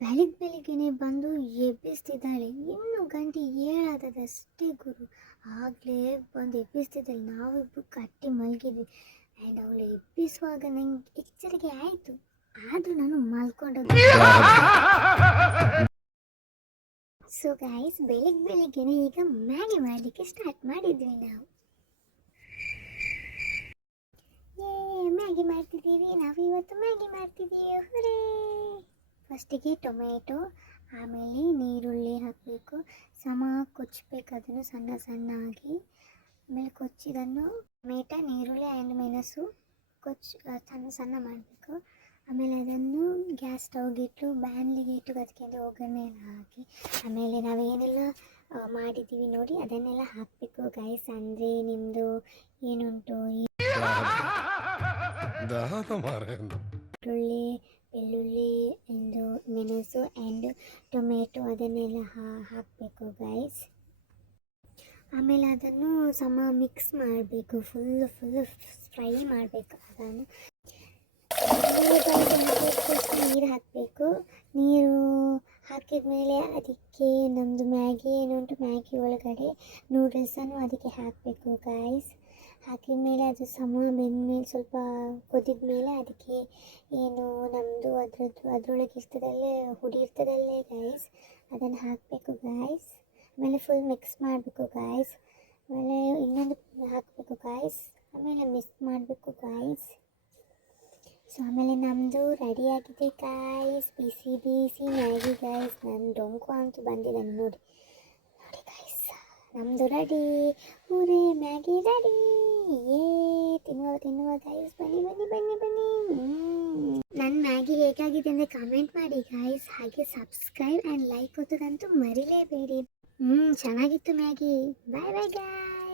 ಬೆಳಿಗ್ಗೆನೆ ಬಂದು ಎಬ್ಬಿಸ್ತಿದ್ದಾಳೆ. ಇನ್ನು ಗಂಟೆ ಏಳಾದದಷ್ಟೇ ಗುರು, ಆಗಲೇ ಬಂದು ಎಬ್ಬಿಸ್ತಿದ್ದಾಳೆ. ನಾವಿಬ್ಬರು ಕಟ್ಟಿ ಮಲಗಿದ್ವಿ. ಆ್ಯಂಡ್ ಅವಳು ಎಬ್ಬಿಸುವಾಗ ನಂಗೆ ಎಚ್ಚರಿಕೆ ಆಯಿತು, ಆದರೂ ನಾನು ಮಲ್ಕೊಂಡದ್ದು. ಸೊ ಗೈಸ್, ಬೆಳಿಗ್ಗೆನೆ ಈಗ ಮ್ಯಾಗಿ ಮಾಡಲಿಕ್ಕೆ ಸ್ಟಾರ್ಟ್ ಮಾಡಿದ್ವಿ ನಾವು. ಮ್ಯಾಗಿ ಮಾಡ್ತಿದ್ದೀವಿ ನಾವು, ಇವತ್ತು ಮ್ಯಾಗಿ ಮಾಡ್ತಿದ್ದೀವಿ. ಹೊರೇ ಫಸ್ಟಿಗೆ ಟೊಮೆಟೊ, ಆಮೇಲೆ ನೀರುಳ್ಳಿ ಹಾಕಬೇಕು, ಸಮ ಕೊಚ್ಚಬೇಕು ಅದನ್ನು ಸಣ್ಣ ಸಣ್ಣಾಗಿ. ಆಮೇಲೆ ಕೊಚ್ಚಿದನ್ನು ಟೊಮೆಟೊ, ನೀರುಳ್ಳಿ ಆ್ಯಂಡ್ ಮೆಣಸು ಸಣ್ಣ ಸಣ್ಣ ಮಾಡಬೇಕು. ಆಮೇಲೆ ಅದನ್ನು ಗ್ಯಾಸ್ ಸ್ಟವ್ಗಿಟ್ಟು ಬ್ಯಾನ್ಲಿಗೆ ಇಟ್ಟು ಅದಕ್ಕೆ ಒಗ್ಗರಣೆ ಎಲ್ಲ ಹಾಕಿ, ಆಮೇಲೆ ನಾವೇನೆಲ್ಲ ಮಾಡಿದ್ದೀವಿ ನೋಡಿ ಅದನ್ನೆಲ್ಲ ಹಾಕಬೇಕು ಗೈಸ್. ಅಂದರೆ ನಿಮ್ಮದು ಏನುಂಟು, ಈರುಳ್ಳಿ, ಬೆಳ್ಳುಳ್ಳಿ ಎಂದು ಮೆಣಸು ಆ್ಯಂಡ್ ಟೊಮೆಟೊ ಅದನ್ನೆಲ್ಲ ಹಾಕಬೇಕು ಗೈಸ್. ಆಮೇಲೆ ಅದನ್ನು ಸಮ ಮಿಕ್ಸ್ ಮಾಡಬೇಕು, ಫುಲ್ಲು ಫ್ರೈ ಮಾಡಬೇಕು ಅದನ್ನು. ನೀರು ಹಾಕಬೇಕು. ನೀರು ಹಾಕಿದ ಮೇಲೆ ಅದಕ್ಕೆ ನಮ್ಮದು ಮ್ಯಾಗಿ ಏನುಂಟು, ಮ್ಯಾಗಿ ಒಳಗಡೆ ನೂಡಲ್ಸನ್ನು ಅದಕ್ಕೆ ಹಾಕಬೇಕು ಗೈಸ್. ಹಾಕಿದ ಮೇಲೆ ಅದು ಸಮ ಬೆಂದಮೇಲೆ ಸ್ವಲ್ಪ ಕುದಿದ ಮೇಲೆ ಅದಕ್ಕೆ ಏನು ನಮ್ಮದು ಅದರೊಳಗೆ ಇರ್ತದಲ್ಲೇ ಹುಡಿ ಇರ್ತದಲ್ಲೇ ಗೈಸ್, ಅದನ್ನು ಹಾಕಬೇಕು ಗೈಸ್. ಆಮೇಲೆ ಫುಲ್ ಮಿಕ್ಸ್ ಮಾಡಬೇಕು ಗಾಯ್ಸ್. ಆಮೇಲೆ ಇನ್ನೊಂದು ಹಾಕಬೇಕು ಗಾಯ್ಸ್, ಆಮೇಲೆ ಮಿಕ್ಸ್ ಮಾಡಬೇಕು ಗಾಯ್ಸ್. ಸೊ ಆಮೇಲೆ ನಮ್ಮದು ರೆಡಿಯಾಗಿದೆ ಗಾಯ್ಸ್, ಬಿಸಿ ಬಿಸಿ ಮ್ಯಾಗಿ ಗಾಯ್ಸ್. ನನ್ನ ಡೊಂಕು ಅಂತೂ ಬಂದಿದೆ ನೋಡಿ ಗಾಯ್ಸ್, ನಮ್ಮದು ರೆಡಿ. ಊರೇ ಮ್ಯಾಗಿ ರೆಡಿ. ತಿನ್ನುವ ಗಾಯ್ಸ್, ಬನ್ನಿ ಬನ್ನಿ ಬನ್ನಿ ಬನ್ನಿ. ನನ್ನ ಮ್ಯಾಗಿ ಹೇಗಾಗಿದೆ ಅಂದರೆ ಕಾಮೆಂಟ್ ಮಾಡಿ ಗಾಯ್ಸ್. ಹಾಗೆ ಸಬ್ಸ್ಕ್ರೈಬ್ ಆ್ಯಂಡ್ ಲೈಕ್ ಒತ್ತೋದಂತೂ ಮರಿಲೇಬೇಡಿ. ಚೆನ್ನಾಗಿತ್ತು ಮ್ಯಾಗಿ. ಬಾಯ್ ಬಾಯ್ ಗಾಯ್ಸ್.